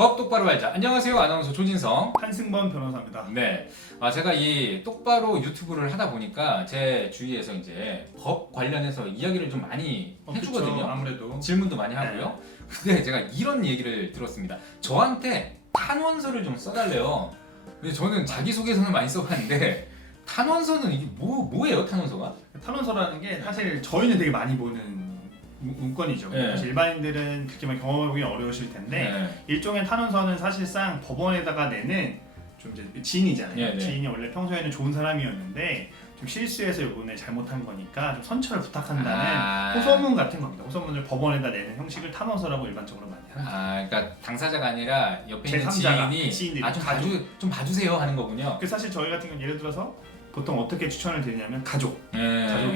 법 똑바로 알자. 안녕하세요, 아나운서 조진성. 한승범 변호사입니다. 네, 제가 이 똑바로 유튜브를 하다 보니까 제 주위에서 이제 법 관련해서 이야기를 좀 많이 해주거든요. 그쵸, 아무래도 질문도 많이 하고요. 근데 제가 이런 얘기를 들었습니다. 저한테 탄원서를 좀 써달래요. 근데 저는 자기소개서는 많이 써봤는데 탄원서는 이게 뭐예요, 탄원서가? 탄원서라는 게 사실 저희는 되게 많이 보는 문건이죠. 네. 사실 일반인들은 그렇게만 경험하기 어려우실 텐데 네. 일종의 탄원서는 사실상 법원에다가 내는 좀 이제 지인이잖아요. 네, 네. 지인이 원래 평소에는 좋은 사람이었는데 좀 실수해서 이번에 잘못한 거니까 좀 선처를 부탁한다는 호소문 같은 겁니다. 호소문을 법원에다 내는 형식을 탄원서라고 일반적으로 많이 합니다. 그러니까 당사자가 아니라 옆에 있는 제3자가, 지인이 지인들이 좀 봐주세요 하는 거군요. 그래서 사실 저희 같은 경우는 예를 들어서 보통 어떻게 추천을 드리냐면 가족이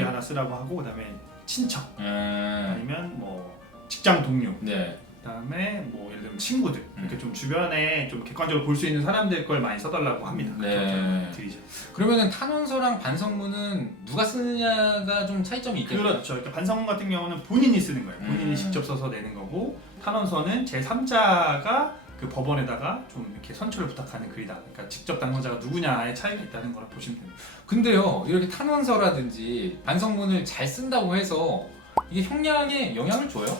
하나 쓰라고 하고 그다음에 친척 아니면 뭐 직장 동료 네. 그다음에 뭐 예를 들면 친구들 이렇게 좀 주변에 좀 객관적으로 볼 수 있는 사람들 걸 많이 써달라고 합니다. 네. 드리죠. 그러면은 탄원서랑 반성문은 누가 쓰느냐가 좀 차이점이 있겠네요. 그렇죠. 그러니까 반성문 같은 경우는 본인이 쓰는 거예요. 본인이 직접 써서 내는 거고 탄원서는 제3자가 그 법원에다가 좀 이렇게 선처를 부탁하는 글이다. 그러니까 직접 당사자가 누구냐의 차이가 있다는 걸 보시면 됩니다. 근데요, 이렇게 탄원서라든지 반성문을 잘 쓴다고 해서 이게 형량에 영향을 줘요?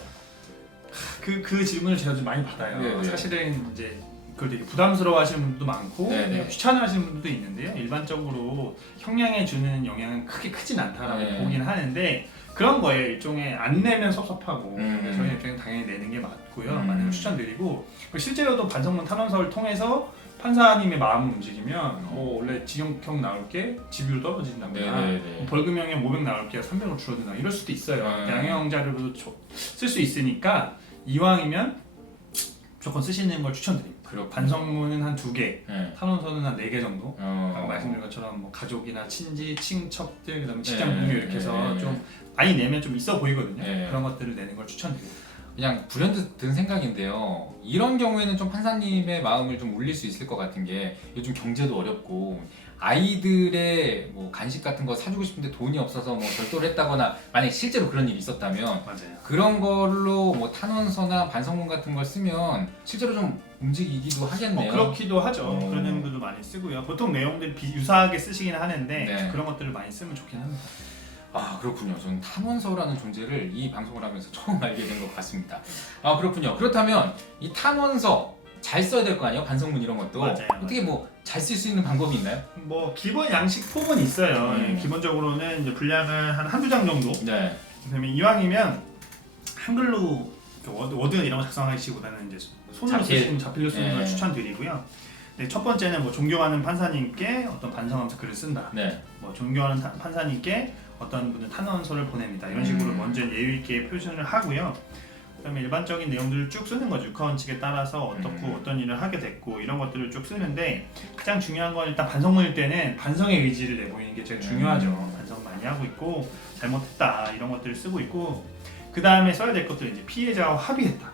그 질문을 제가 좀 많이 받아요. 네, 네. 사실은 이제 그걸 되게 부담스러워하시는 분들도 많고 네, 네. 귀찮아하시는 분들도 있는데요. 일반적으로 형량에 주는 영향은 크게 크진 않다라고 네. 보긴 하는데 그런 거예요. 일종의 안 내면 섭섭하고 저희 입장에는 당연히 내는 게 맞고요. 많은 걸 추천드리고 실제로도 반성문 탄원서를 통해서 판사님의 마음을 움직이면 뭐 원래 징역형 나올 게 집유로 떨어진다거나 네, 네, 네. 벌금형에 500 나올 게 300으로 줄어든다 이럴 수도 있어요. 네. 양형 자료로도 쓸 수 있으니까 이왕이면 무조건 쓰시는 걸 추천드립니다. 그렇군요. 반성문은 한 2개, 네. 탄원서는 한 4개 정도. 아까 어. 말씀드린 것처럼 뭐 가족이나 친지, 친척들, 그다음에 직장 네. 동료 이렇게 해서 네. 좀 많이 내면 좀 있어 보이거든요. 네. 그런 것들을 내는 걸 추천드립니다. 그냥 불현듯 든 생각인데요. 이런 경우에는 좀 판사님의 마음을 좀 울릴 수 있을 것 같은 게 요즘 경제도 어렵고 아이들의 뭐 간식 같은 거 사주고 싶은데 돈이 없어서 뭐 절도를 했다거나 만약 실제로 그런 일이 있었다면 맞아요. 그런 걸로 뭐 탄원서나 반성문 같은 걸 쓰면 실제로 좀 움직이기도 하겠네요. 그렇기도 하죠. 어. 그런 내용들도 많이 쓰고요. 보통 내용들이 유사하게 쓰시긴 하는데 네. 그런 것들을 많이 쓰면 좋긴 합니다. 그렇군요. 저는 탄원서라는 존재를 이 방송을 하면서 처음 알게 된 것 같습니다. 그렇군요. 그렇다면 이 탄원서 잘 써야 될 거 아니에요? 반성문 이런 것도. 맞아요. 어떻게 뭐 잘 쓸 수 있는 방법이 있나요? 뭐 기본 양식 폭은 있어요. 기본적으로는 이제 분량을 한 한두 장 정도. 네. 그다음에 이왕이면 한글로 워드 이런 거 작성하시기보다는 이제 손으로 쓰시는 자필로 쓰는 걸 추천드리고요. 네, 첫 번째는 뭐 존경하는 판사님께 어떤 반성하면서 글을 쓴다. 네. 뭐 존경하는 판사님께 어떤 분은 탄원서를 보냅니다. 이런 식으로 먼저 예의 있게 표현을 하고요. 그다음에 일반적인 내용들을 쭉 쓰는 거죠. 육하원 측에 따라서 어떻고 어떤 일을 하게 됐고 이런 것들을 쭉 쓰는데 가장 중요한 건 일단 반성문일 때는 반성의 의지를 내보이는 게 제일 중요하죠. 반성 많이 하고 있고 잘못했다 이런 것들을 쓰고 있고 그 다음에 써야 될 것들은 이제 피해자와 합의했다.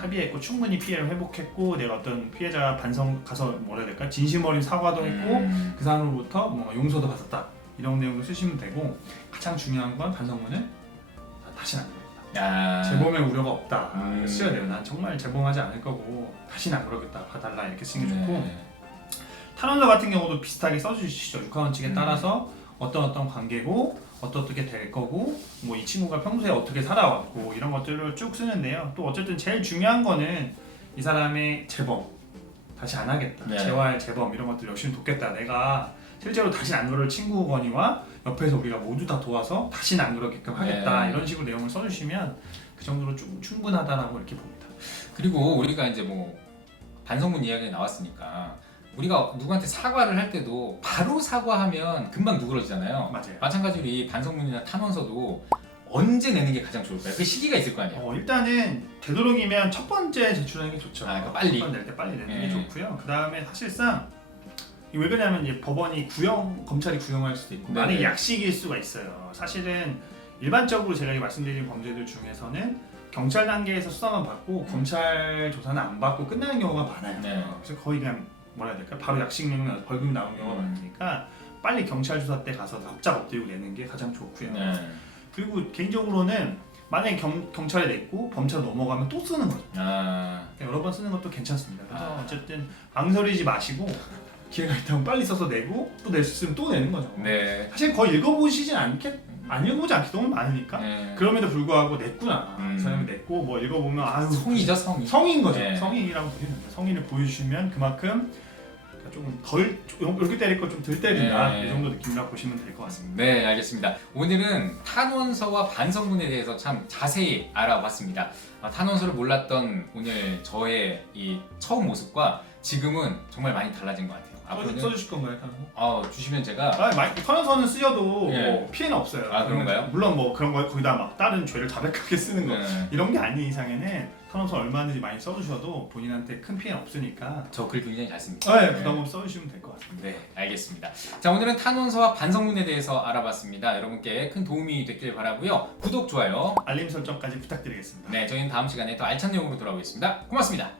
합의했고 충분히 피해를 회복했고 내가 어떤 피해자 반성 가서 뭐라 해야 될까 진심 어린 사과도 했고 그 사람으로부터 뭔가 용서도 받았다. 이런 내용도 쓰시면 되고 가장 중요한 건 반성문은 다시 안 그럴 거다. 재범의 우려가 없다. 이거 써야 돼요. 난 정말 재범하지 않을 거고 다시는 안 그러겠다. 봐달라 이렇게 쓰는 게 좋고 탄원서 같은 경우도 비슷하게 써주시죠. 육하원 측에 따라서 어떤 관계고 어떻게 될 거고 뭐 이 친구가 평소에 어떻게 살아왔고 이런 것들을 쭉 쓰는데요. 또 어쨌든 제일 중요한 거는 이 사람의 재범 다시 안 하겠다. 재활 재범 이런 것들 열심히 돕겠다. 내가 실제로 다시 안 그럴 친구거니와 옆에서 우리가 모두 다 도와서 다시는 안 그러게끔 하겠다. 이런 식으로 내용을 써주시면 그 정도로 좀 충분하다라고 이렇게 봅니다. 그리고 우리가 이제 뭐 반성문 이야기가 나왔으니까 우리가 누구한테 사과를 할 때도 바로 사과하면 금방 누그러지잖아요. 맞아요. 마찬가지로 이 반성문이나 탄원서도 언제 내는 게 가장 좋을까요? 그 시기가 있을 거 아니에요? 일단은 되도록이면 첫 번째 제출하는 게 좋죠. 그러니까 빨리. 첫 번째 낼 때 빨리 내는 게 좋고요. 그 다음에 사실상 왜 그러냐면 이제 법원이 검찰이 구형할 수도 있고 만약에 약식일 수가 있어요. 사실은 일반적으로 제가 말씀드린 범죄들 중에서는 경찰 단계에서 수사만 받고 검찰 조사는 안 받고 끝나는 경우가 많아요. 그래서 거의 그냥 뭐라 해야 될까 바로 약식명 벌금 나오는 경우가 많으니까 빨리 경찰 조사 때 가서 납작 엎드리고 내는 게 가장 좋고요. 그리고 개인적으로는 만약에 경찰에 냈고 범죄로 넘어가면 또 쓰는 거죠. 아, 그러니까 여러 번 쓰는 것도 괜찮습니다. 그래서 아. 어쨌든 망설이지 마시고 기회가 있다면 빨리 써서 내고 또 낼 수 있으면 또 내는 거죠. 네. 사실 거의 읽어보시진 안 읽어보지 않게 너무 많으니까 네. 그럼에도 불구하고 냈구나. 이 사람이 냈고 뭐 읽어보면 아유 성의죠, 성의. 성의인 거죠. 네. 성의라고 보시면 됩니다. 성의를 보여주시면 그만큼 조금 덜 이렇게 때릴 걸 좀 덜 때린다. 네. 이 정도 느낌이라고 보시면 될 것 같습니다. 네, 알겠습니다. 오늘은 탄원서와 반성문에 대해서 참 자세히 알아봤습니다. 탄원서를 몰랐던 오늘 저의 이 처음 모습과 지금은 정말 많이 달라진 것 같아요. 앞으로는 써주실 건가요? 주시면 제가 탄원서는 쓰셔도 예. 뭐 피해는 없어요. 아, 그런가요? 물론 뭐 그런 거 거기다 막 다른 죄를 자백하게 쓰는 거 네, 이런 게 아닌 이상에는 탄원서 얼마든지 많이 써주셔도 본인한테 큰 피해는 없으니까 저 글 굉장히 잘 씁니다. 네, 부담 없이 써주시면 될 것 같습니다. 네, 알겠습니다. 자, 오늘은 탄원서와 반성문에 대해서 알아봤습니다. 여러분께 큰 도움이 됐길 바라고요. 구독, 좋아요. 알림 설정까지 부탁드리겠습니다. 네, 저희는 다음 시간에 더 알찬 내용으로 돌아오겠습니다. 고맙습니다.